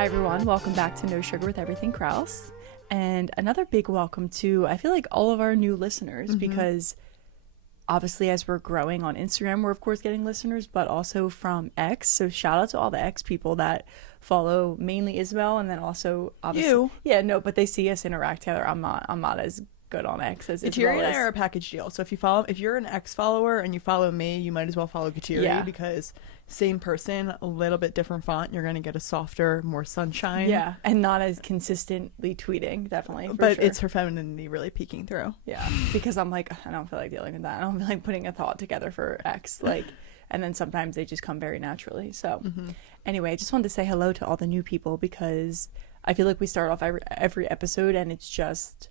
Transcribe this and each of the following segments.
Hi everyone, welcome back to No Sugar with Everything Krause. And another big welcome to, I feel like, all of our new listeners, because obviously as we're growing on Instagram, we're of course getting listeners, but also from X. So shout out to all the X people that follow mainly Isabel, and then also obviously You. Yeah, no, but they see us interact together. I'm not as good on X as Isabel Kateri and I is. are a package deal. So if you're an X follower and you follow me, you might as well follow Kateri, because same person, a little bit different font. You're gonna get a softer, more sunshine. Yeah, and not as consistently tweeting, definitely. But sure. it's her femininity really peeking through. Yeah, because I'm like, I don't feel like dealing with that. I don't feel like putting a thought together for X, like, and then sometimes they just come very naturally. So anyway, I just wanted to say hello to all the new people, because I feel like we start off every episode and it's just,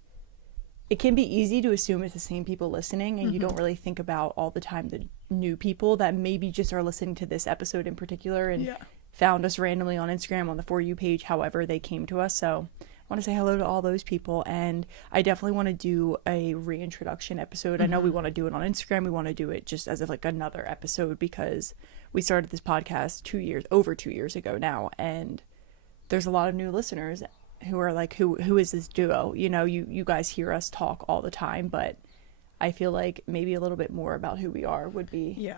it can be easy to assume it's the same people listening, and you don't really think about all the time the new people that maybe just are listening to this episode in particular and found us randomly on Instagram on the For You page, however they came to us. So I want to say hello to all those people, and I definitely want to do a reintroduction episode. I know we want to do it on Instagram. We want to do it just as like another episode, because we started this podcast over 2 years ago now, and there's a lot of new listeners who are like, who is this duo? You know, you guys hear us talk all the time, but I feel like maybe a little bit more about who we are would be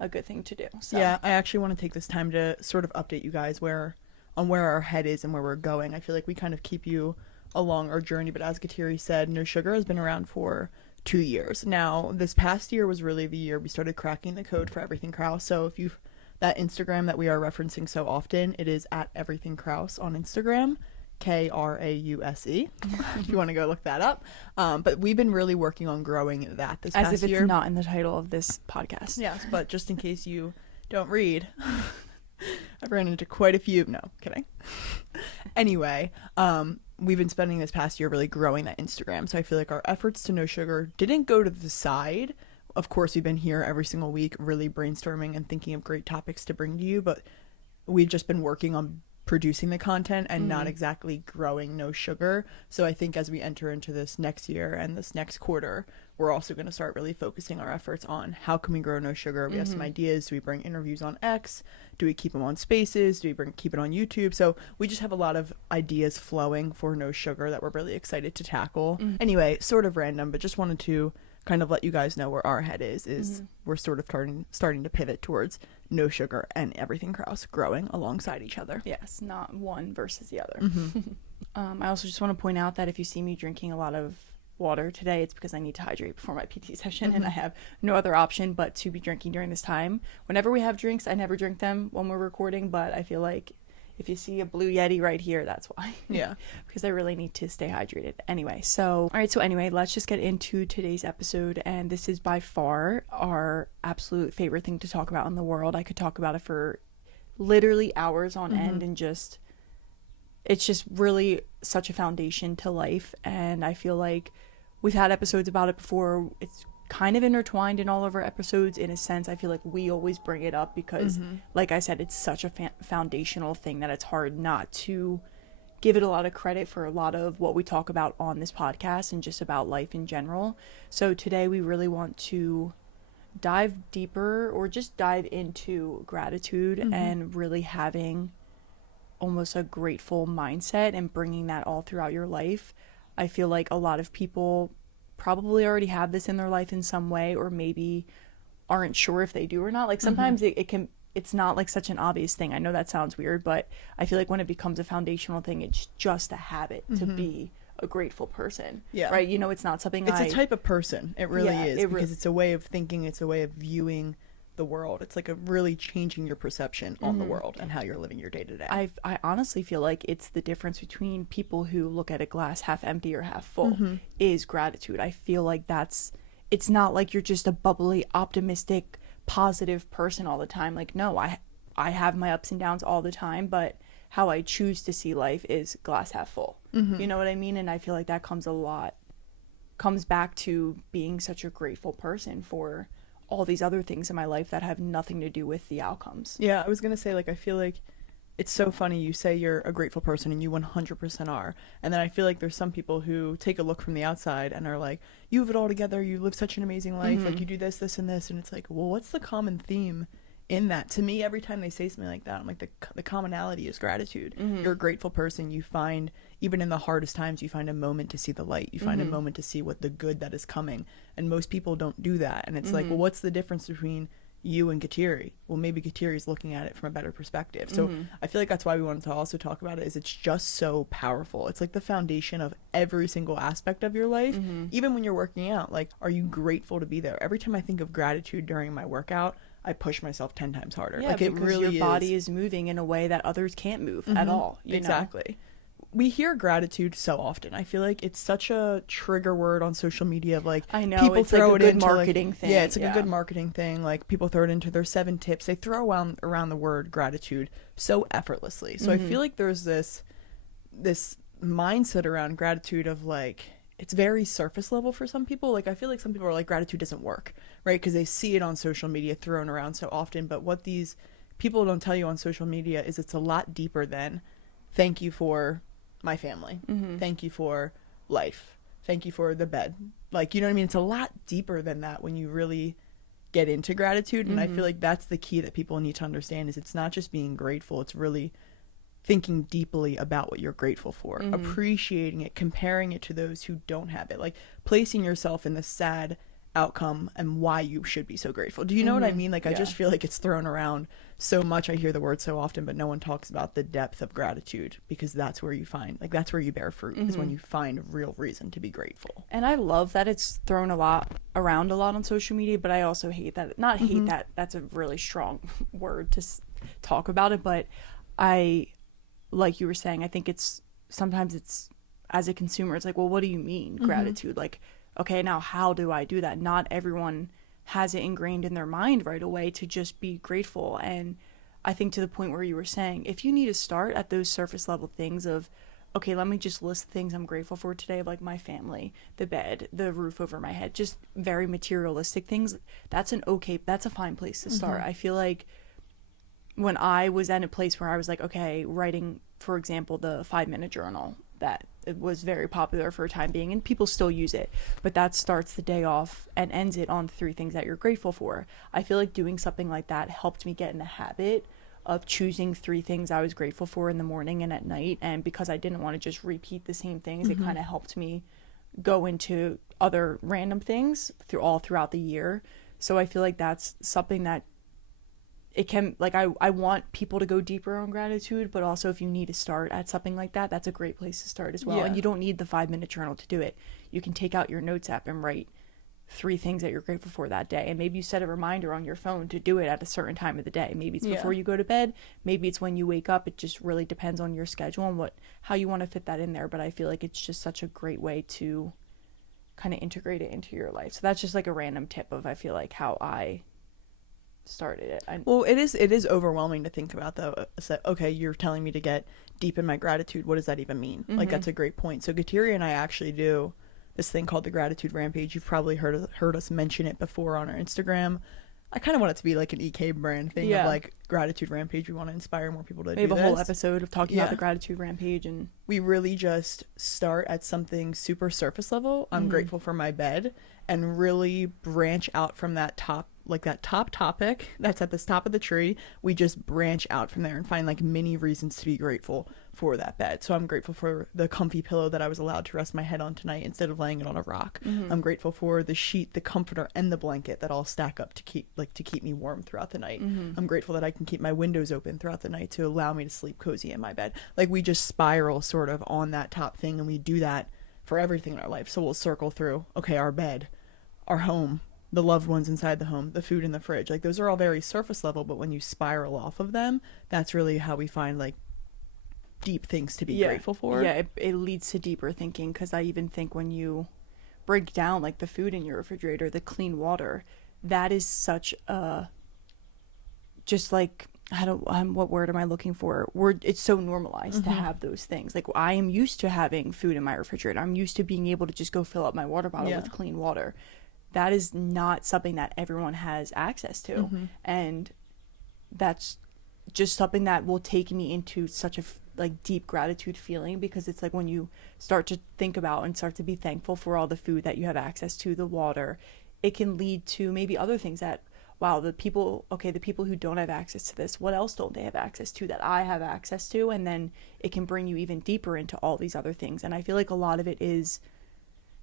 a good thing to do. So. Yeah, I actually want to take this time to sort of update you guys on where our head is and where we're going. I feel like we kind of keep you along our journey, but as Kateri said, No Sugar has been around for 2 years. Now, this past year was really the year we started cracking the code for Everything Krause. So if you've that Instagram that we are referencing so often, it is at Everything Krause on Instagram. Krause, if you want to go look that up. But we've been really working on growing that this past year. As if it's not in the title of this podcast. Yes, but just in case you don't read, I've ran into quite a few. No, kidding. Anyway, we've been spending this past year really growing that Instagram. So I feel like our efforts to No Sugar didn't go to the side. Of course, we've been here every single week really brainstorming and thinking of great topics to bring to you, but we've just been working on producing the content and not exactly growing No Sugar. So I think as we enter into this next year and this next quarter, we're also going to start really focusing our efforts on how can we grow No Sugar. We have some ideas. Do we bring interviews on X? Do we keep them on Spaces? Do we keep it on YouTube? So we just have a lot of ideas flowing for No Sugar that we're really excited to tackle. Anyway, sort of random, but just wanted to kind of let you guys know where our head is we're sort of starting to pivot towards No Sugar and Everything Krause growing alongside each other. Yes, not one versus the other. I also just want to point out that if you see me drinking a lot of water today, it's because I need to hydrate before my PT session, and I have no other option but to be drinking during this time. Whenever we have drinks, I never drink them when we're recording, but I feel like if you see a blue Yeti right here, that's why. Yeah. Because I really need to stay hydrated. Anyway, so let's just get into today's episode. And this is by far our absolute favorite thing to talk about in the world. I could talk about it for literally hours on end, and it's just really such a foundation to life. And I feel like we've had episodes about it before. It's kind of intertwined in all of our episodes in a sense. I feel like we always bring it up because like I said, it's such a foundational thing that it's hard not to give it a lot of credit for a lot of what we talk about on this podcast and just about life in general. So today we really want to dive deeper, or just dive into gratitude and really having almost a grateful mindset and bringing that all throughout your life. I feel like a lot of people probably already have this in their life in some way, or maybe aren't sure if they do or not. Like sometimes it's not like such an obvious thing. I know that sounds weird, but I feel like when it becomes a foundational thing, it's just a habit to be a grateful person. Yeah. Right? You know, it's not something it's a type of person. It really is, because it's a way of thinking. It's a way of viewing the world. It's like a really changing your perception on the world and how you're living your day to day. I honestly feel like it's the difference between people who look at a glass half empty or half full is gratitude. I feel like it's not like you're just a bubbly, optimistic, positive person all the time. Like, no, I have my ups and downs all the time, but how I choose to see life is glass half full. You know what I mean? And I feel like that comes back to being such a grateful person for all these other things in my life that have nothing to do with the outcomes. Yeah, I was gonna say, like, I feel like it's so funny you say you're a grateful person, and you 100% are, and then I feel like there's some people who take a look from the outside and are like, you have it all together, you live such an amazing life, like you do this and this, and it's like, well, what's the common theme in that. To me, every time they say something like that, I'm like, the commonality is gratitude. You're a grateful person. You find, even in the hardest times, you find a moment to see the light. You find a moment to see what the good that is coming. And most people don't do that. And it's like, well, what's the difference between you and Kateri? Well, maybe Kateri is looking at it from a better perspective. So I feel like that's why we wanted to also talk about it, is it's just so powerful. It's like the foundation of every single aspect of your life. Even when you're working out, like, are you grateful to be there? Every time I think of gratitude during my workout, I push myself 10 times harder. Yeah, like, it because really your body is moving in a way that others can't move at all. Exactly. Know? We hear gratitude so often. I feel like it's such a trigger word on social media. Of like, I know, people it's throw like a it good into marketing thing. Yeah, it's like a good marketing thing. Like, people throw it into their 7 tips. They throw around the word gratitude so effortlessly. So I feel like there's this mindset around gratitude of like, it's very surface level for some people. Like, I feel like some people are like, gratitude doesn't work, right? Because they see it on social media thrown around so often. But what these people don't tell you on social media is it's a lot deeper than thank you for my family. Thank you for life. Thank you for the bed. Like, you know what I mean? It's a lot deeper than that when you really get into gratitude. And I feel like that's the key that people need to understand, is it's not just being grateful. It's really thinking deeply about what you're grateful for, appreciating it, comparing it to those who don't have it, like placing yourself in the sad outcome and why you should be so grateful. Do you know what I mean? Like, I just feel like it's thrown around so much. I hear the word so often, but no one talks about the depth of gratitude, because that's where you find, like, that's where you bear fruit, is when you find real reason to be grateful. And I love that it's thrown around a lot on social media, but I also hate that. Not hate that, that's a really strong word to talk about it, but like you were saying, I think sometimes it's, as a consumer, it's like, well, what do you mean gratitude? Like, okay, now how do I do that? Not everyone has it ingrained in their mind right away to just be grateful. And I think, to the point where you were saying, if you need to start at those surface level things of, okay, let me just list things I'm grateful for today, like my family, the bed, the roof over my head, just very materialistic things, that's a fine place to start. I feel like when I was at a place where I was like, okay, writing, for example, the 5-minute journal, that it was very popular for a time being, and people still use it, but that starts the day off and ends it on 3 things that you're grateful for. I feel like doing something like that helped me get in the habit of choosing 3 things I was grateful for in the morning and at night, and because I didn't want to just repeat the same things, it kind of helped me go into other random things throughout the year. So I feel like that's something that it can, like, I want people to go deeper on gratitude, but also if you need to start at something like that, that's a great place to start as well. Yeah. And you don't need the 5-minute journal to do it. You can take out your notes app and write 3 things that you're grateful for that day, and maybe you set a reminder on your phone to do it at a certain time of the day. Maybe it's before you go to bed, maybe it's when you wake up. It just really depends on your schedule and how you want to fit that in there. But I feel like it's just such a great way to kind of integrate it into your life. So that's just like a random tip of, I feel like, how I started it. Well, it is overwhelming to think about, though. So, okay, you're telling me to get deep in my gratitude. What does that even mean? Like, that's a great point. So Kateri and I actually do this thing called the Gratitude Rampage. You've probably heard us mention it before on our Instagram. I kind of want it to be like an EK brand thing of like Gratitude Rampage. We want to inspire more people to do this. We have a whole episode of talking about the Gratitude Rampage, and we really just start at something super surface level. I'm grateful for my bed, and really branch out from that top topic that's at the top of the tree. We just branch out from there and find like mini reasons to be grateful for that bed. So I'm grateful for the comfy pillow that I was allowed to rest my head on tonight instead of laying it on a rock. I'm grateful for the sheet, the comforter, and the blanket that all stack up to keep me warm throughout the night. I'm grateful that I can keep my windows open throughout the night to allow me to sleep cozy in my bed. Like, we just spiral sort of on that top thing, and we do that for everything in our life. So we'll circle through, okay, our bed, our home, the loved ones inside the home, the food in the fridge. Like, those are all very surface level, but when you spiral off of them, that's really how we find like deep things to be grateful for. Yeah, it leads to deeper thinking, because I even think when you break down like the food in your refrigerator, the clean water, that is such a, just like, what word am I looking for? It's so normalized to have those things. Like, I am used to having food in my refrigerator. I'm used to being able to just go fill up my water bottle with clean water. That is not something that everyone has access to. And that's just something that will take me into such a like deep gratitude feeling, because it's like when you start to think about and start to be thankful for all the food that you have access to, the water, it can lead to maybe other things that wow, the people who don't have access to this, what else don't they have access to that I have access to? And then it can bring you even deeper into all these other things. And I feel like a lot of it is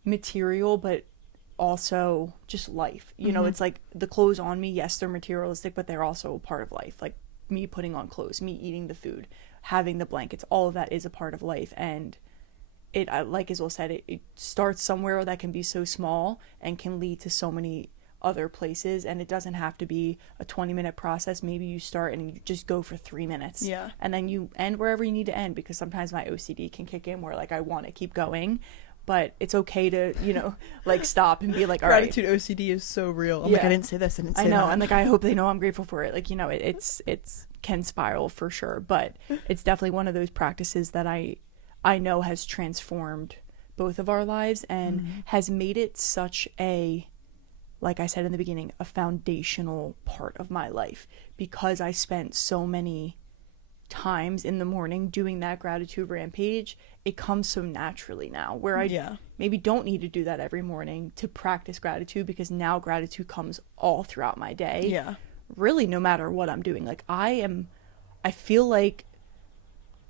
material, but also just life. You know, it's like the clothes on me, yes, they're materialistic, but they're also a part of life. Like me putting on clothes, me eating the food, having the blankets, all of that is a part of life. And it, like Isabel said, it starts somewhere that can be so small and can lead to so many other places. And it doesn't have to be a 20-minute process. Maybe you start and you just go for 3 minutes, Yeah. and then you end wherever you need to end, because sometimes my OCD can kick in where like I want to keep going, but it's okay to, you know, like stop and be like, all right. Gratitude OCD is so real. I'm Yeah. like, I didn't say this, I didn't say I know, that. and like I hope they know I'm grateful for it. Like, you know, it's can spiral for sure, but it's definitely one of those practices that I know has transformed both of our lives and has made it such a, like I said in the beginning, a foundational part of my life, because I spent so many times in the morning doing that gratitude rampage. It comes so naturally now, where I maybe don't need to do that every morning to practice gratitude, because now gratitude comes all throughout my day, really, no matter what I'm doing. Like I feel like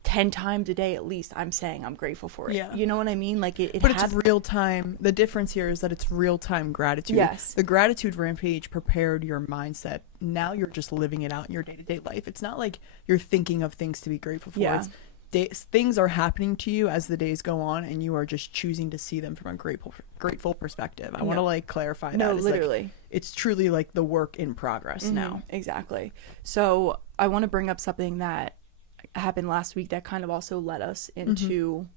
10 times a day at least I'm saying I'm grateful for it. You know what I mean? Like but it's real time. The difference here is that it's real time gratitude. Yes. The gratitude rampage prepared your mindset. Now you're just living it out in your day-to-day life. It's not like you're thinking of things to be grateful for. Things are happening to you as the days go on, and you are just choosing to see them from a grateful perspective. I want to like clarify that. No, it's literally. Like, it's truly like the work in progress now. Exactly. So I want to bring up something that happened last week that kind of also led us into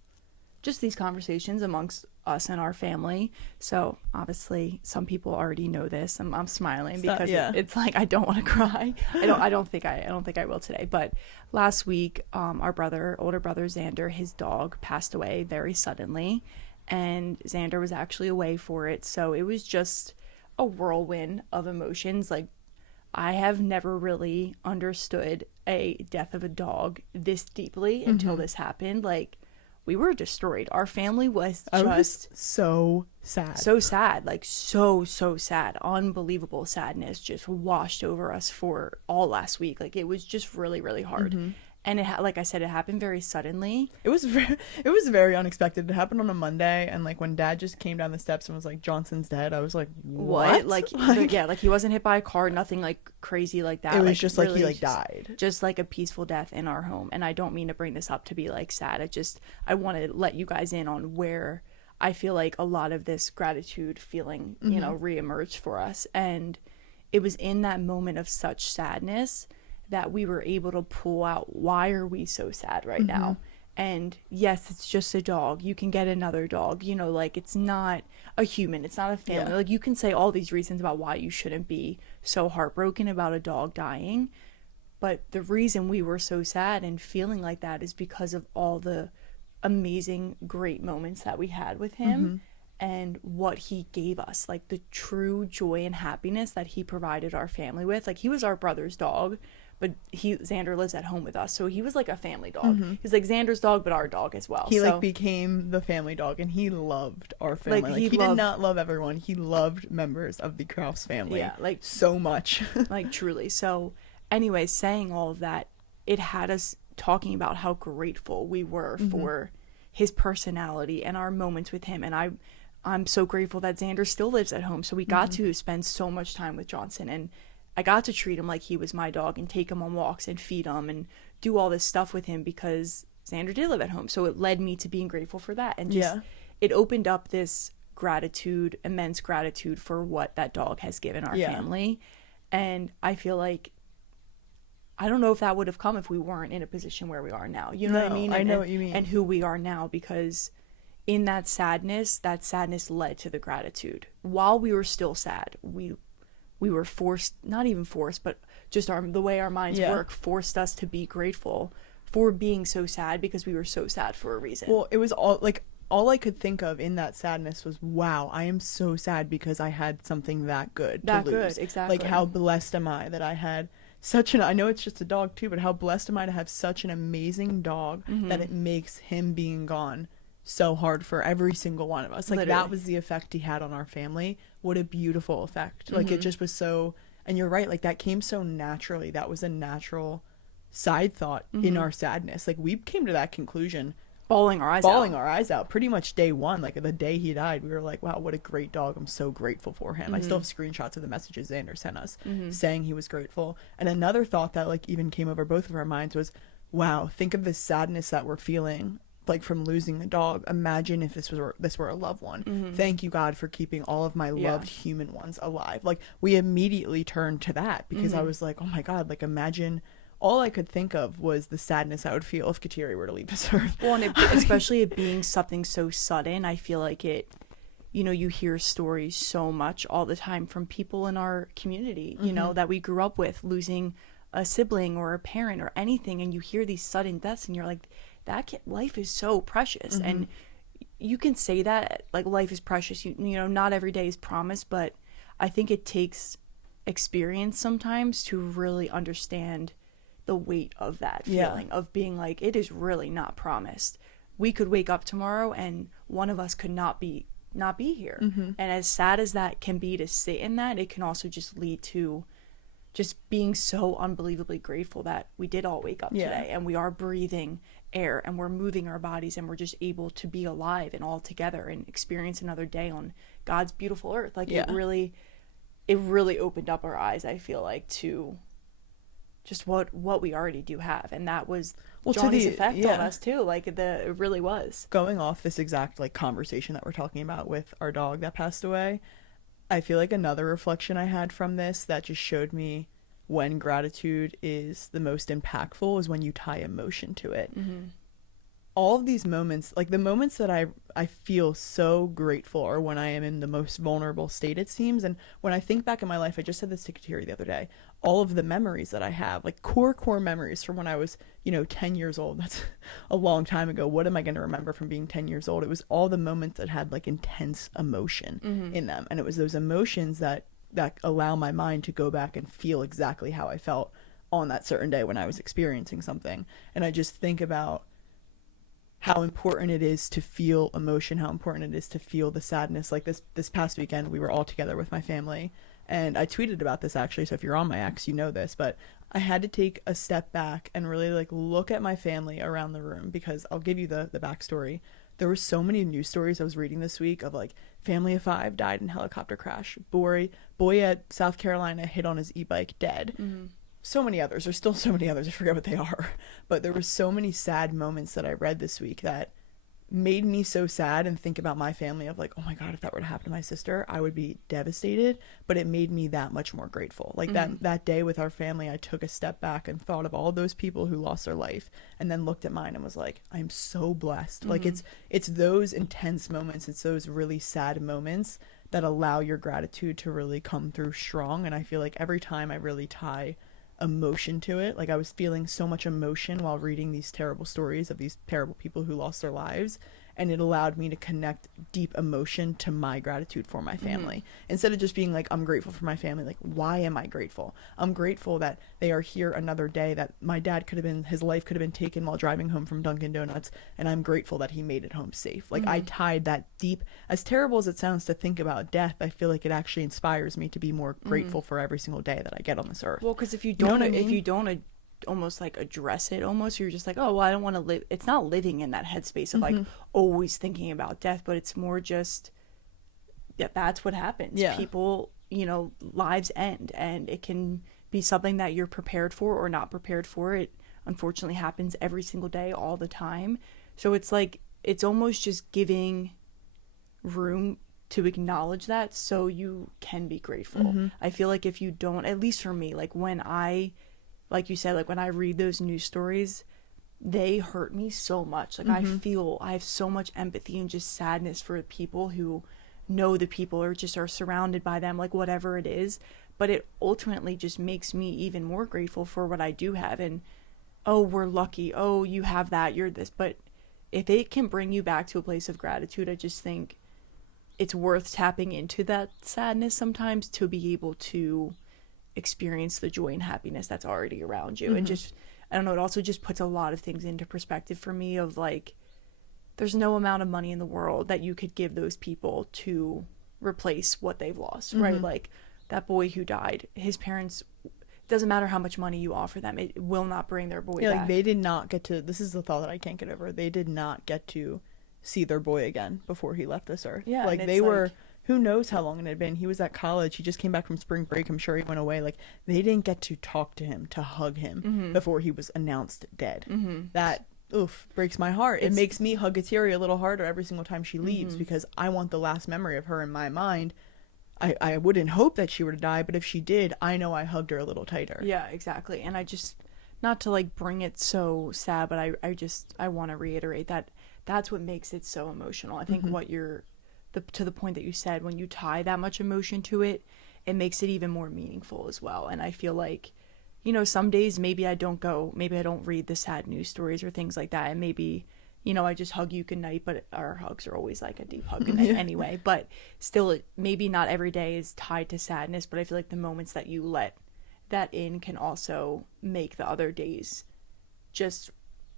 just these conversations amongst us and our family. So obviously some people already know this. I'm smiling because it's like I don't want to cry. I don't think I will today. But last week, our older brother Xander, his dog passed away very suddenly, and Xander was actually away for it. So it was just a whirlwind of emotions. Like I have never really understood a death of a dog this deeply until this happened. Like we were destroyed. Our family was just so sad. Like so sad. Unbelievable sadness just washed over us for all last week. Like it was just really, really hard. And it like I said, it happened very suddenly. It was very unexpected. It happened on a Monday, and like when Dad just came down the steps and was like, "Johnson's dead," I was like, "What?" Like yeah, like he wasn't hit by a car, nothing like crazy like that. It was like, just really like he like died. Just like a peaceful death in our home. And I don't mean to bring this up to be like sad. I want to let you guys in on where I feel like a lot of this gratitude feeling, you know, reemerged for us. And it was in that moment of such sadness that we were able to pull out, why are we so sad right now? And yes, it's just a dog. You can get another dog, you know, like it's not a human, it's not a family. Like you can say all these reasons about why you shouldn't be so heartbroken about a dog dying. But the reason we were so sad and feeling like that is because of all the amazing, great moments that we had with him and what he gave us, like the true joy and happiness that he provided our family with. Like he was our brother's dog, but Xander lives at home with us, so he was like a family dog. He's like Xander's dog, but our dog as well. He like became the family dog, and he loved our family. Like he did not love everyone. He loved members of the Krause family. Yeah, like so much. Like truly. So anyways, saying all of that, it had us talking about how grateful we were for his personality and our moments with him. And I'm so grateful that Xander still lives at home, so we got to spend so much time with Johnson, and I got to treat him like he was my dog and take him on walks and feed him and do all this stuff with him because Xander did live at home. So it led me to being grateful for that. And just it opened up this gratitude, immense gratitude for what that dog has given our family. And I feel like I don't know if that would have come if we weren't in a position where we are now. You know what I mean? I know what you mean. And who we are now, because in that sadness led to the gratitude. While we were still sad, we were forced, not even forced, but just the way our minds work forced us to be grateful for being so sad, because we were so sad for a reason. Well, it was all I could think of in that sadness was, wow, I am so sad because I had something that good to lose. Exactly. Like, how blessed am I that I had I know it's just a dog too, but how blessed am I to have such an amazing dog that it makes him being gone so hard for every single one of us. Like, literally. That was the effect he had on our family. What a beautiful effect. Like, it just was so And you're right, like that came so naturally. That was a natural side thought in our sadness. Like we came to that conclusion bawling our eyes out pretty much day one. Like the day he died, we were like, wow, what a great dog. I'm so grateful for him. I still have screenshots of the messages Xander sent us saying he was grateful. And another thought that like even came over both of our minds was, wow, think of the sadness that we're feeling like from losing the dog. Imagine if this were a loved one. Thank you, God, for keeping all of my loved human ones alive. Like we immediately turned to that because I was like, oh my God, like imagine. All I could think of was the sadness I would feel if Kateri were to leave this earth. Well, and especially it being something so sudden, I feel like it, you know, you hear stories so much all the time from people in our community, you know, that we grew up with, losing a sibling or a parent or anything, and you hear these sudden deaths and you're like, life is so precious. And you can say that, like, life is precious, you know, not every day is promised, but I think it takes experience sometimes to really understand the weight of that feeling of being like, it is really not promised. We could wake up tomorrow and one of us could not be here. And as sad as that can be to sit in that, it can also just lead to just being so unbelievably grateful that we did all wake up today and we are breathing air and we're moving our bodies and we're just able to be alive and all together and experience another day on God's beautiful earth. Like it really opened up our eyes, I feel like, to just what we already do have. And that was Johnny's effect on us too. Like it really was. Going off this exact like conversation that we're talking about with our dog that passed away, I feel like another reflection I had from this that just showed me when gratitude is the most impactful is when you tie emotion to it. All of these moments, like the moments that I feel so grateful are when I am in the most vulnerable state, it seems. And when I think back in my life, I just said this to Kateri the other day, all of the memories that I have, like core memories from when I was, 10 years old. That's a long time ago. What am I going to remember from being 10 years old? It was all the moments that had like intense emotion in them. And it was those emotions that allow my mind to go back and feel exactly how I felt on that certain day when I was experiencing something. And I just think about how important it is to feel emotion, how important it is to feel the sadness. Like this past weekend, we were all together with my family, and I tweeted about this actually, so if you're on my ex, you know this, but I had to take a step back and really like look at my family around the room, because I'll give you the backstory. There were so many news stories I was reading this week of like family of 5 died in helicopter crash, boy at South Carolina hit on his e-bike dead. So many others. There's still so many others. I forget what they are. But there were so many sad moments that I read this week that made me so sad and think about my family of like, oh my God, if that were to happen to my sister, I would be devastated. But it made me that much more grateful. Like that day with our family, I took a step back and thought of all those people who lost their life and then looked at mine and was like, I'm so blessed. Like it's those intense moments. It's those really sad moments that allow your gratitude to really come through strong. And I feel like every time I really tie emotion to it, like I was feeling so much emotion while reading these terrible stories of these terrible people who lost their lives, and it allowed me to connect deep emotion to my gratitude for my family. Instead of just being like, I'm grateful for my family, like, why am I grateful? I'm grateful that they are here another day, that my dad his life could have been taken while driving home from Dunkin' Donuts, and I'm grateful that he made it home safe. Like I tied that deep, as terrible as it sounds to think about death, I feel like it actually inspires me to be more grateful for every single day that I get on this earth. Well, because if you don't, if you don't almost like address it, almost you're just like, oh well, I don't want to live. It's not living in that headspace of like always thinking about death, but it's more just that's what happens. People, lives end, and it can be something that you're prepared for or not prepared for. It unfortunately happens every single day, all the time. So it's like it's almost just giving room to acknowledge that so you can be grateful. I feel like if you don't, at least for me, like like you said, like when I read those news stories, they hurt me so much. Like I have so much empathy and just sadness for people who know the people or just are surrounded by them, like whatever it is. But it ultimately just makes me even more grateful for what I do have. And, oh, we're lucky. Oh, you have that. You're this. But if it can bring you back to a place of gratitude, I just think it's worth tapping into that sadness sometimes to be able to experience the joy and happiness that's already around you. And just, I don't know, it also just puts a lot of things into perspective for me of like, there's no amount of money in the world that you could give those people to replace what they've lost, right? Like that boy who died, his parents, doesn't matter how much money you offer them, it will not bring their boy back. Like they did not get to, this is the thought that I can't get over, they did not get to see their boy again before he left this earth. Yeah, like they were, who knows how long it had been. He was at college, he just came back from spring break, I'm sure he went away. Like they didn't get to talk to him, to hug him before he was announced dead. That breaks my heart. It makes me hug Atiri a little harder every single time she leaves, because I want the last memory of her in my mind. I wouldn't hope that she were to die, but if she did, I know I hugged her a little tighter. Yeah, exactly. And I just, not to like bring it so sad, but I want to reiterate that that's what makes it so emotional. I think what you're, to the point that you said, when you tie that much emotion to it, it makes it even more meaningful as well. And I feel like, you know, some days maybe I don't read the sad news stories or things like that, and maybe, you know, I just hug you goodnight, but our hugs are always like a deep hug goodnight anyway. But still, maybe not every day is tied to sadness, but I feel like the moments that you let that in can also make the other days just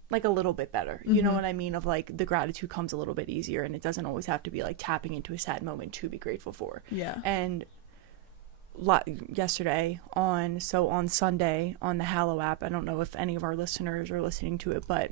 like a little bit better. You know what I mean? Of like, the gratitude comes a little bit easier, and it doesn't always have to be like tapping into a sad moment to be grateful for. Yeah. And yesterday on Sunday on the Hallow app, I don't know if any of our listeners are listening to it, but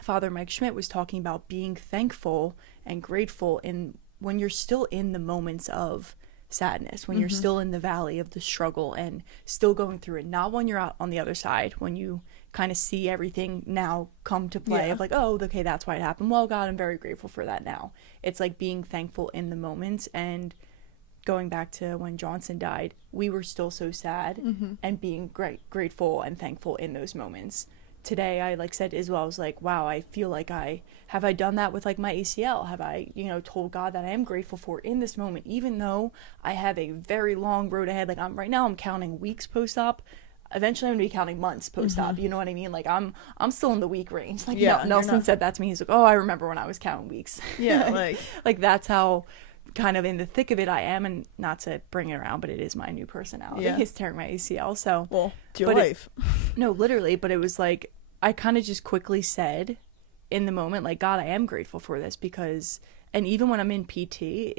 Father Mike Schmidt was talking about being thankful and grateful in when you're still in the moments of sadness, when you're still in the valley of the struggle and still going through it, not when you're out on the other side, when you kind of see everything now come to play of like, oh, okay, that's why it happened. Well, God, I'm very grateful for that now. It's like being thankful in the moments. And going back to when Johnson died, we were still so sad, and being grateful and thankful in those moments. Today I like said to Isabel, I was like, wow, I feel like I done that with like my ACL? Have I, you know, told God that I am grateful for in this moment, even though I have a very long road ahead. Like right now I'm counting weeks post-op. Eventually I'm gonna be counting months post-op. You know what I mean? Like I'm still in the week range. Like Nelson said that to me. He's like, oh, I remember when I was counting weeks. Yeah, like like that's how kind of in the thick of it I am. And not to bring it around, but it is my new personality. He's tearing my ACL. So well, it's your life. No, literally. But it was like, I kind of just quickly said in the moment, like, God, I am grateful for this, because, and even when I'm in PT,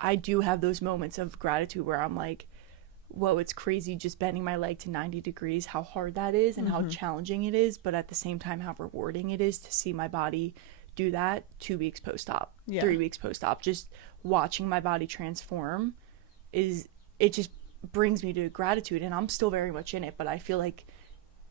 I do have those moments of gratitude where I'm like, whoa, it's crazy just bending my leg to 90 degrees, how hard that is and how challenging it is. But at the same time, how rewarding it is to see my body do that 2 weeks post-op, 3 weeks post-op. Just watching my body transform it just brings me to gratitude. And I'm still very much in it, but I feel like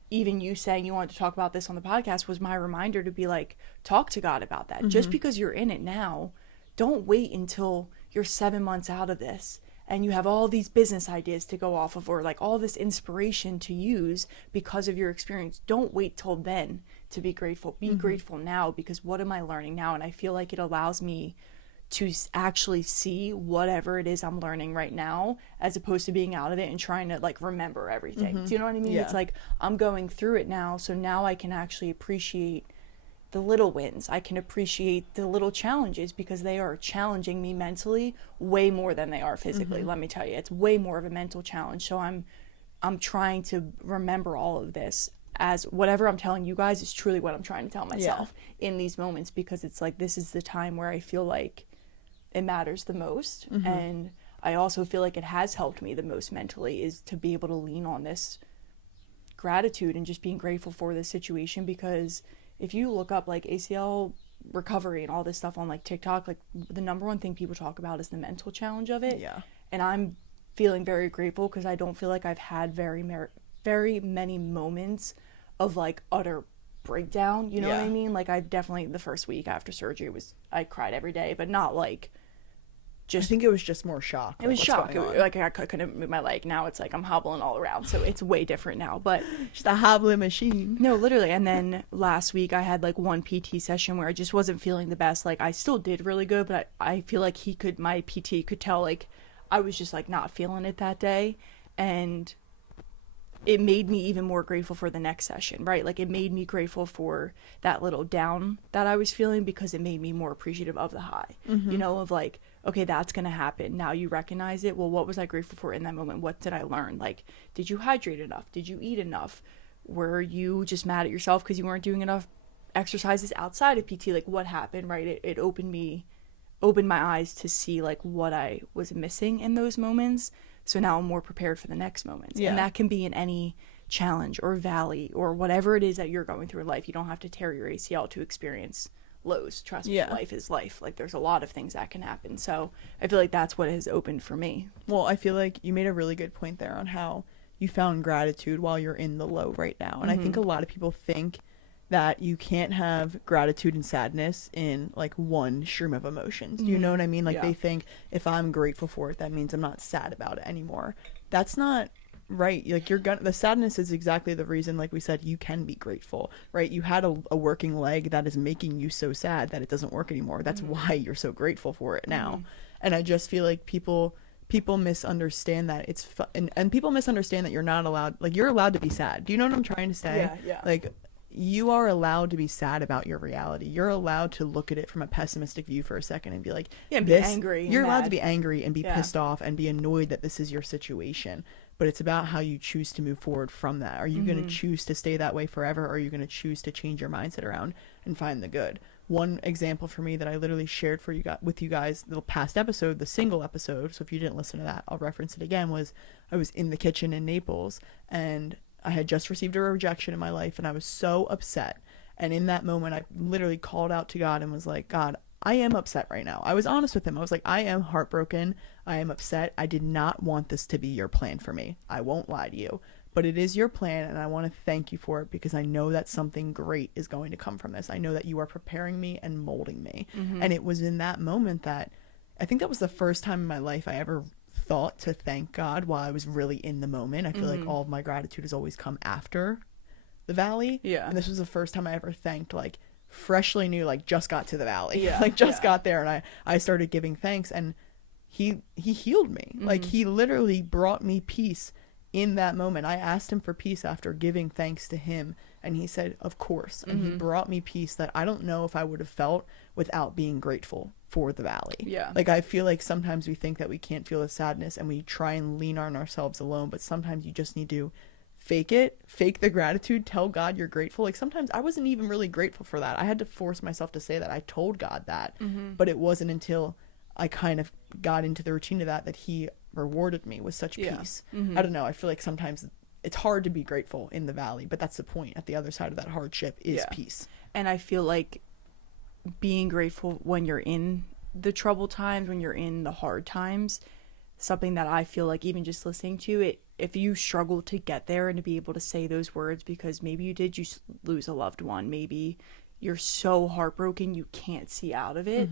even you saying you wanted to talk about this on the podcast was my reminder to be like, talk to God about that. Just because you're in it now, don't wait until you're 7 months out of this and you have all these business ideas to go off of, or like all this inspiration to use because of your experience. Don't wait till then to be grateful. Be grateful now, because what am I learning now? And I feel like it allows me to actually see whatever it is I'm learning right now, as opposed to being out of it and trying to like remember everything. Do you know what I mean? It's like, I'm going through it now, so now I can actually appreciate the little wins. I can appreciate the little challenges, because they are challenging me mentally way more than they are physically. Let me tell you, it's way more of a mental challenge. So I'm trying to remember all of this as whatever I'm telling you guys is truly what I'm trying to tell myself in these moments, because it's like, this is the time where I feel like it matters the most. And I also feel like it has helped me the most mentally, is to be able to lean on this gratitude and just being grateful for this situation. Because if you look up like ACL recovery and all this stuff on like TikTok, like the number one thing people talk about is the mental challenge of it. And I'm feeling very grateful, because I don't feel like I've had very many moments of like utter breakdown, you know what I mean? Like I definitely, the first week after surgery I cried every day, but not like I think it was just more shock. It was shock. Like I couldn't move my leg. Now it's like I'm hobbling all around, so it's way different now. But just a hobbling machine. No, literally. And then last week I had like one PT session where I just wasn't feeling the best. Like I still did really good, but I feel like my PT could tell like I was just like not feeling it that day. And it made me even more grateful for the next session, right? Like it made me grateful for that little down that I was feeling, because it made me more appreciative of the high, you know, of like, okay, that's going to happen. Now you recognize it. Well, what was I grateful for in that moment? What did I learn? Like, did you hydrate enough? Did you eat enough? Were you just mad at yourself because you weren't doing enough exercises outside of PT? Like what happened, right? It opened my eyes to see like what I was missing in those moments. So now I'm more prepared for the next moments. Yeah. And that can be in any challenge or valley or whatever it is that you're going through in life. You don't have to tear your ACL to experience lows. Trust me, life is life. Like, there's a lot of things that can happen. So I feel like that's what has opened for me. Well, I feel like you made a really good point there on how you found gratitude while you're in the low right now. And I think a lot of people think that you can't have gratitude and sadness in like one stream of emotions. Do you know what I mean? Like, they think if I'm grateful for it, that means I'm not sad about it anymore. That's not right. Like, the sadness is exactly the reason, like we said, you can be grateful, right? You had a working leg that is making you so sad that it doesn't work anymore. That's why you're so grateful for it now. And I just feel like people misunderstand that it's and people misunderstand that you're not allowed, like, you're allowed to be sad. Do you know what I'm trying to say? Yeah. Like, you are allowed to be sad about your reality. You're allowed to look at it from a pessimistic view for a second and be like, be angry. You're allowed to be angry and be pissed off and be annoyed that this is your situation. But it's about how you choose to move forward from that. Are you going to choose to stay that way forever? Or are you going to choose to change your mindset around and find the good? One example for me that I literally shared with you guys the past episode, the single episode, so if you didn't listen to that, I'll reference it again, was I was in the kitchen in Naples and I had just received a rejection in my life and I was so upset. And in that moment, I literally called out to God and was like, God, I am upset right now. I was honest with him. I was like, I am heartbroken. I am upset. I did not want this to be your plan for me. I won't lie to you, but it is your plan. And I want to thank you for it because I know that something great is going to come from this. I know that you are preparing me and molding me. And it was in that moment that I think that was the first time in my life I ever thought to thank God while I was really in the moment. I feel like all of my gratitude has always come after the valley. Yeah. And this was the first time I ever thanked, like, freshly new, like, just got to the valley. Yeah. Like, just got there, and I started giving thanks, and he healed me. Like, he literally brought me peace in that moment. I asked him for peace after giving thanks to him, and he said, of course. And he brought me peace that I don't know if I would have felt without being grateful for the valley. Yeah. Like, I feel like sometimes we think that we can't feel the sadness and we try and lean on ourselves alone, but sometimes you just need to fake the gratitude, tell God you're grateful. Like, sometimes I wasn't even really grateful for that. I had to force myself to say that. I told God that, but it wasn't until I kind of got into the routine of that he rewarded me with such peace. I don't know. I feel like sometimes it's hard to be grateful in the valley, but that's the point. At the other side of that hardship is peace. And I feel like being grateful when you're in the troubled times, when you're in the hard times, something that I feel like even just listening to it, if you struggle to get there and to be able to say those words because maybe you did just lose a loved one, maybe you're so heartbroken you can't see out of it,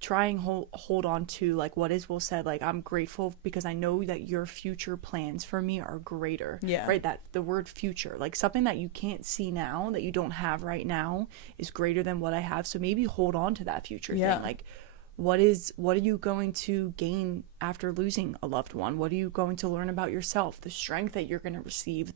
try and hold on to, like, what Isabel said, like, I'm grateful because I know that your future plans for me are greater. Yeah. Right? That the word future, like, something that you can't see now, that you don't have right now, is greater than what I have. So maybe hold on to that future thing. Like, what are you going to gain after losing a loved one? What are you going to learn about yourself? The strength that you're going to receive,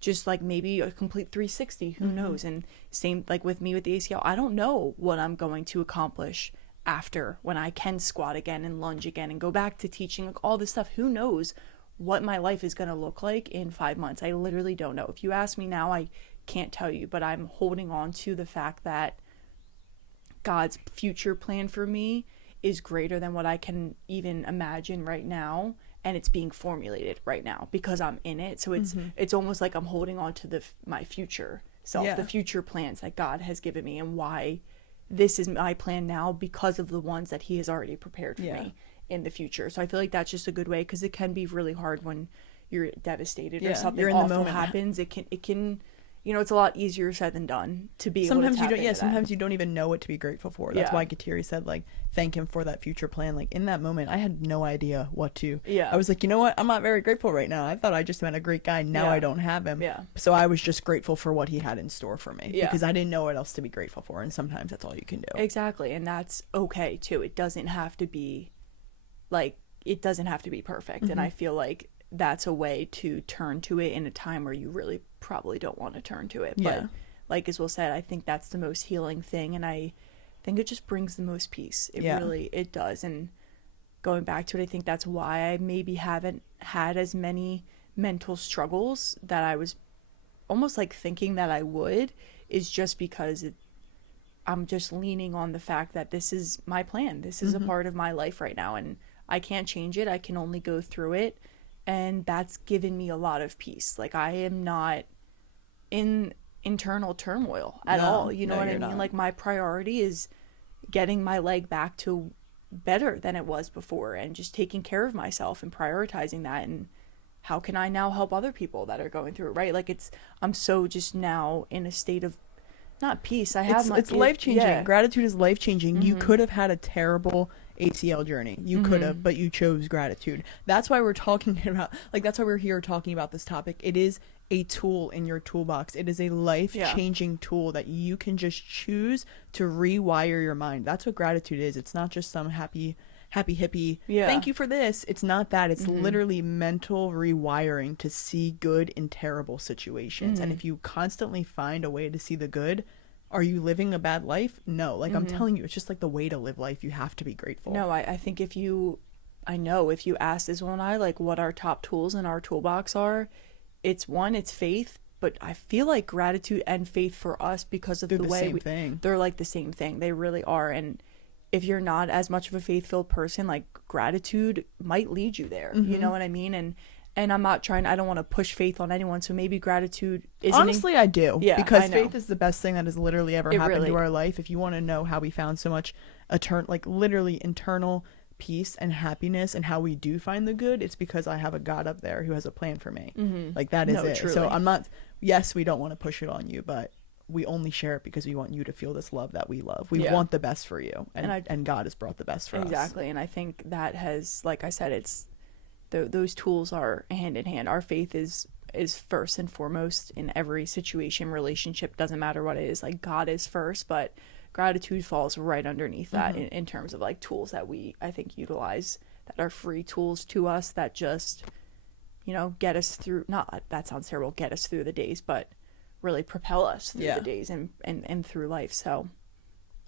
just like maybe a complete 360, who knows? And same like with me with the ACL, I don't know what I'm going to accomplish after, when I can squat again and lunge again and go back to teaching, like, all this stuff. Who knows what my life is going to look like in 5 months? I literally don't know. If you ask me now, I can't tell you, but I'm holding on to the fact that God's future plan for me is greater than what I can even imagine right now, and it's being formulated right now because I'm in it. So it's almost like I'm holding on to my future self, the future plans that God has given me, and why this is my plan now because of the ones that he has already prepared for me in the future. So I feel like that's just a good way, because it can be really hard when you're devastated or something awful happens. It can it's a lot easier said than done to be sometimes able to you don't sometimes you don't even know what to be grateful for. That's why Kateri said, like, thank him for that future plan. Like, in that moment I had no idea what to. I was like, you know what, I'm not very grateful right now. I thought I just met a great guy, now I don't have him. So I was just grateful for what he had in store for me, because I didn't know what else to be grateful for, and sometimes that's all you can do. Exactly. And that's okay too. It doesn't have to be perfect. And I feel like that's a way to turn to it in a time where you really probably don't want to turn to it. But like Isabel said, I think that's the most healing thing, and I think it just brings the most peace. It does. And going back to it, I think that's why I maybe haven't had as many mental struggles that I was almost like thinking that I would, is just because I'm just leaning on the fact that this is my plan. This is a part of my life right now, and I can't change it. I can only go through it. And that's given me a lot of peace. Like, I am not in internal turmoil at all. You know what I mean? Not. Like, my priority is getting my leg back to better than it was before, and just taking care of myself and prioritizing that, and how can I now help other people that are going through it, right? Like, I'm so just now in a state of not peace. It's life-changing. Yeah. Gratitude is life-changing. You could have had a terrible ACL journey. You could have, but you chose gratitude. That's why we're talking about, like, that's why we're here talking about this topic. It is a tool in your toolbox. It is a life-changing tool that you can just choose to rewire your mind. That's what gratitude is. It's not just some happy hippie, thank you for this. It's not that. It's literally mental rewiring to see good in terrible situations. And if you constantly find a way to see the good, are you living a bad life? No. Like, I'm telling you, it's just like the way to live life. You have to be grateful. No, I think if you asked Isabel and I, like, what our top tools in our toolbox are, it's faith, but I feel like gratitude and faith for us, because of the way they're like the same thing. They really are. And if you're not as much of a faith-filled person, like, gratitude might lead you there. You know what I mean? And I'm not trying, I don't want to push faith on anyone. So maybe gratitude isn't. Honestly, I do. Yeah, because faith is the best thing that has literally ever happened to our life. If you want to know how we found so much literally internal peace and happiness, and how we do find the good, it's because I have a God up there who has a plan for me. Like, that is it. Truly. So I'm not, yes, we don't want to push it on you, but we only share it because we want you to feel this love that we love. We want the best for you, and God has brought the best for us. Exactly. And I think that has, like I said, it's those tools are hand in hand. Our faith is first and foremost in every situation, relationship, doesn't matter what it is. Like, God is first, but gratitude falls right underneath that in terms of, like, tools that we, I think, utilize, that are free tools to us, that just, you know, get us through, not, that sounds terrible, get us through the days, but really propel us through the days and through life. So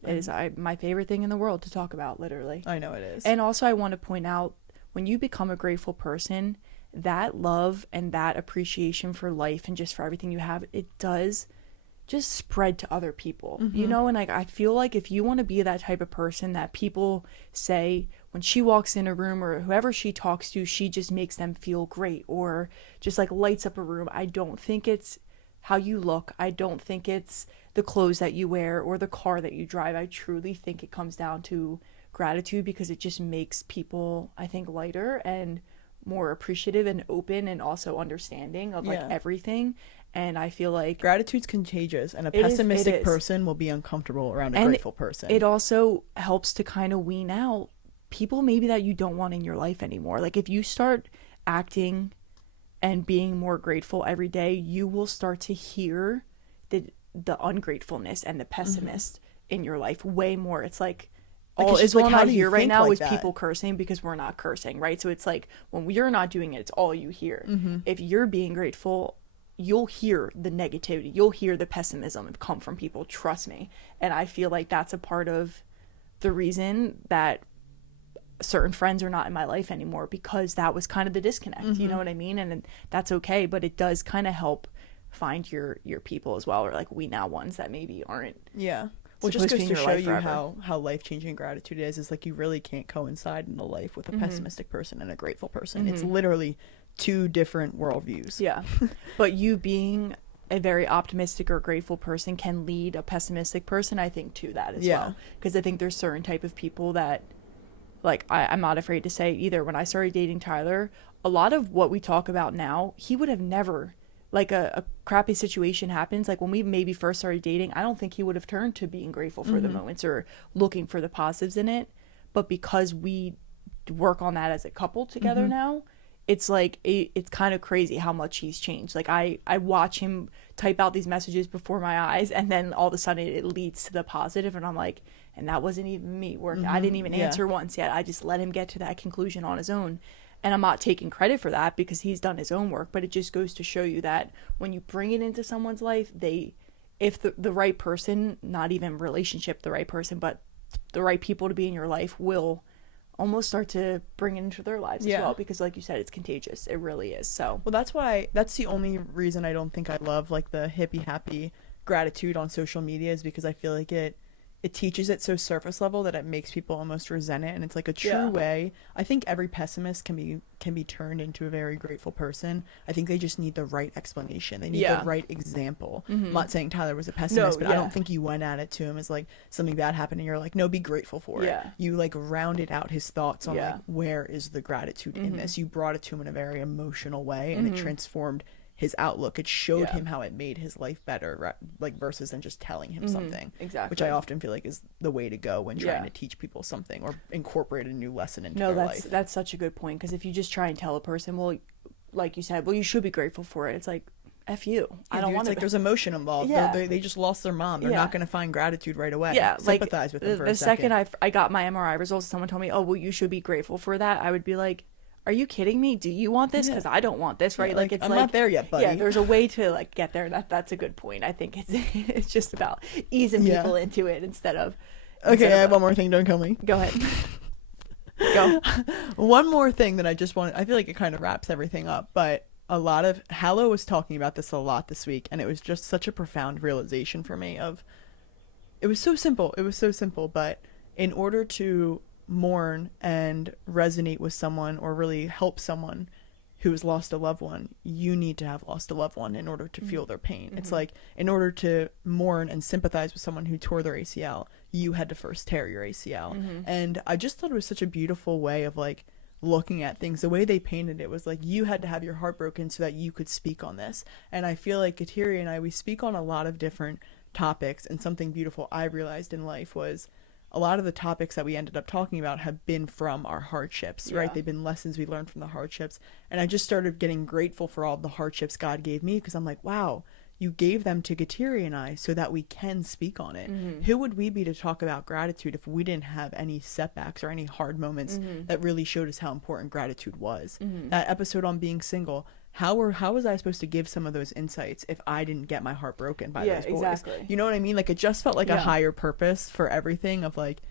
it is my favorite thing in the world to talk about, literally. I know it is. And also, I want to point out, when you become a grateful person, that love and that appreciation for life and just for everything you have, it does just spread to other people, you know? And, like, I feel like if you want to be that type of person that people say when she walks in a room, or whoever she talks to, she just makes them feel great, or just, like, lights up a room. I don't think it's how you look. I don't think it's the clothes that you wear or the car that you drive. I truly think it comes down to gratitude, because it just makes people, I think, lighter and more appreciative and open, and also understanding of, like, everything. And I feel like gratitude's contagious, and a pessimistic person will be uncomfortable around a grateful person. It also helps to kind of wean out people maybe that you don't want in your life anymore. Like, if you start acting and being more grateful every day, you will start to hear the ungratefulness and the pessimist in your life way more. It's like, all is what I hear right now is people cursing because we're not cursing, right? So it's like, when we're not doing it, it's all you hear. If you're being grateful, you'll hear the negativity, you'll hear the pessimism come from people, trust me. And I feel like that's a part of the reason that certain friends are not in my life anymore, because that was kind of the disconnect. You know what I mean? And that's okay, but it does kind of help find your people as well, or, like, wean out ones that maybe aren't. Well, just goes to show you how life-changing gratitude is like, you really can't coincide in a life with a pessimistic person and a grateful person. It's literally two different worldviews. But you being a very optimistic or grateful person can lead a pessimistic person, I think, to that as well. Because I think there's certain type of people that, like, I'm not afraid to say either, when I started dating Tyler, a lot of what we talk about now, he would have never, like, a crappy situation happens, like when we maybe first started dating, I don't think he would have turned to being grateful for the moments or looking for the positives in it. But because we work on that as a couple together now, it's like, it's kind of crazy how much he's changed. Like, I watch him type out these messages before my eyes, and then all of a sudden it leads to the positive, and I'm like, and that wasn't even me working. I didn't even answer once yet. I just let him get to that conclusion on his own. And I'm not taking credit for that, because he's done his own work, but it just goes to show you that when you bring it into someone's life, if the right person, not even relationship the right person, but the right people to be in your life will almost start to bring it into their lives as well, because, like you said, it's contagious. It really is. So, well, that's the only reason I don't think I love, like, the hippie happy gratitude on social media, is because I feel like it it teaches it so surface level that it makes people almost resent it. And it's like a true Yeah. way. I think every pessimist can be turned into a very grateful person. I think they just need the right explanation. They need Yeah. the right example. Mhm. I'm not saying Tyler was a pessimist, but I yeah. don't think you went at it to him as like something bad happened and you're like, no, be grateful for Yeah. it. You like rounded out his thoughts on Yeah. like, where is the gratitude in Mhm. this? You brought it to him in a very emotional way, and Mhm. it transformed his outlook. It showed Yeah. him how it made his life better, like versus than just telling him Mhm. something, Exactly. which I often feel like is the way to go when trying Yeah. to teach people something or incorporate a new lesson into No, their that's life. that's such a good point, because if you just try and tell a person, well, like you said, well, you should be grateful for it. It's like, F you. I don't Dude, want it's like there's emotion involved. Yeah. They just lost their mom. They're Yeah. not going to find gratitude right away. Yeah, like Sympathize with them for the a second. I got my MRI results, someone told me, oh, well, you should be grateful for that. I would be like, are you kidding me? Do you want this? Yeah. Because I don't want this, right? Yeah, like it's I'm like, not there yet, buddy. yeah, there's a way to like get there. That's a good point. I think it's it's just about easing Yeah. people into it instead of. Okay, I have one more thing. Don't kill me. Go ahead. Go. One more thing that I just want. I feel like it kind of wraps everything up, but a lot of Hallow was talking about this a lot this week, and it was just such a profound realization for me of. It was so simple. It was so simple, but in order to mourn and resonate with someone or really help someone who has lost a loved one, you need to have lost a loved one in order to feel their pain. It's like, in order to mourn and sympathize with someone who tore their ACL, you had to first tear your ACL. And I just thought it was such a beautiful way of like looking at things. The way they painted it was like, you had to have your heart broken so that you could speak on this. And I feel like Kateri and I, we speak on a lot of different topics, and something beautiful I realized in life was a lot of the topics that we ended up talking about have been from our hardships, right? Yeah. They've been lessons we learned from the hardships. And I just started getting grateful for all the hardships God gave me, because I'm like, wow, you gave them to Kateri and I so that we can speak on it. Who would we be to talk about gratitude if we didn't have any setbacks or any hard moments that really showed us how important gratitude was? That episode on being single, how was I supposed to give some of those insights if I didn't get my heart broken by Yeah, those boys? exactly. You know what I mean? Like, it just felt like a Yeah. higher purpose for everything of like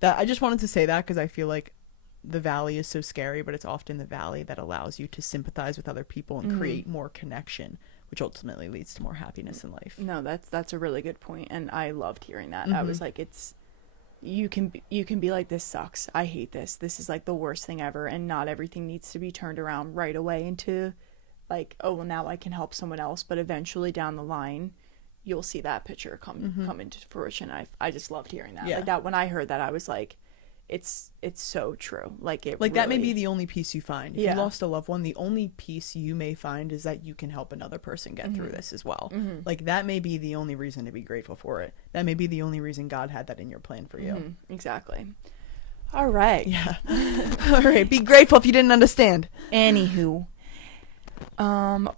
that. I just wanted to say that because I feel like the valley is so scary, but it's often the valley that allows you to sympathize with other people and create more connection, which ultimately leads to more happiness in life. No, that's a really good point, and I loved hearing that. I was like, it's you can be like, this sucks. I hate this. This is like the worst thing ever, and not everything needs to be turned around right away into like, oh, well, now I can help someone else, but eventually down the line you'll see that picture come into fruition. I just loved hearing that. Yeah. Like that, when I heard that, I was like, it's so true. Like it Like, that may really- be the only piece you find. If Yeah. you lost a loved one, the only piece you may find is that you can help another person get through this as well. Like, that may be the only reason to be grateful for it. That may be the only reason God had that in your plan for you. Exactly. All right. Yeah. All right. Be grateful if you didn't understand. Anywho,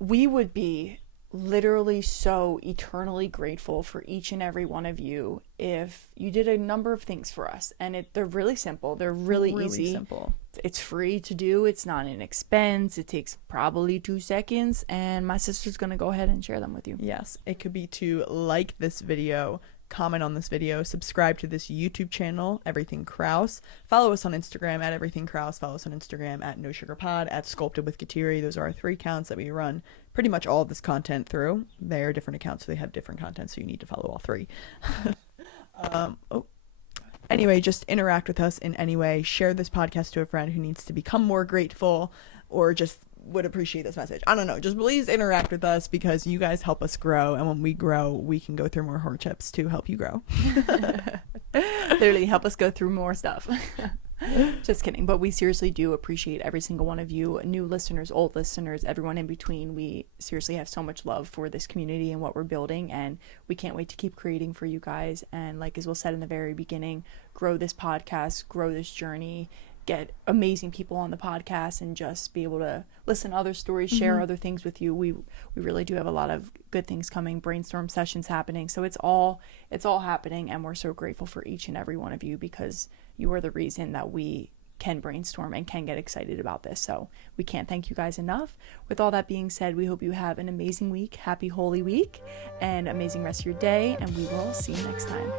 we would be literally so eternally grateful for each and every one of you if you did a number of things for us, and they're really simple. They're really easy. Simple. It's free to do. It's not an expense. It takes probably 2 seconds, and my sister's gonna go ahead and share them with you. Yes. It could be to like this video, comment on this video, subscribe to this YouTube channel, Everything Krause. Follow us on Instagram at Everything Krause. Follow us on Instagram at No Sugar Pod, at Sculpted with Kateri. Those are our 3 accounts that we run pretty much all of this content through. They are different accounts, so they have different content, so you need to follow all 3. Anyway, just interact with us in any way. Share this podcast to a friend who needs to become more grateful or just would appreciate this message. I don't know. Just please interact with us, because you guys help us grow, and when we grow, we can go through more hardships to help you grow. Literally help us go through more stuff. Just kidding. But we seriously do appreciate every single one of you, new listeners, old listeners, everyone in between. We seriously have so much love for this community and what we're building, and we can't wait to keep creating for you guys. And like as Will said in the very beginning, grow this podcast, grow this journey, get amazing people on the podcast, and just be able to listen to other stories, share other things with you. We really do have a lot of good things coming, brainstorm sessions happening. So it's all happening, and we're so grateful for each and every one of you, because you are the reason that we can brainstorm and can get excited about this. So we can't thank you guys enough. With all that being said, we hope you have an amazing week, happy Holy Week, and amazing rest of your day, and we will see you next time.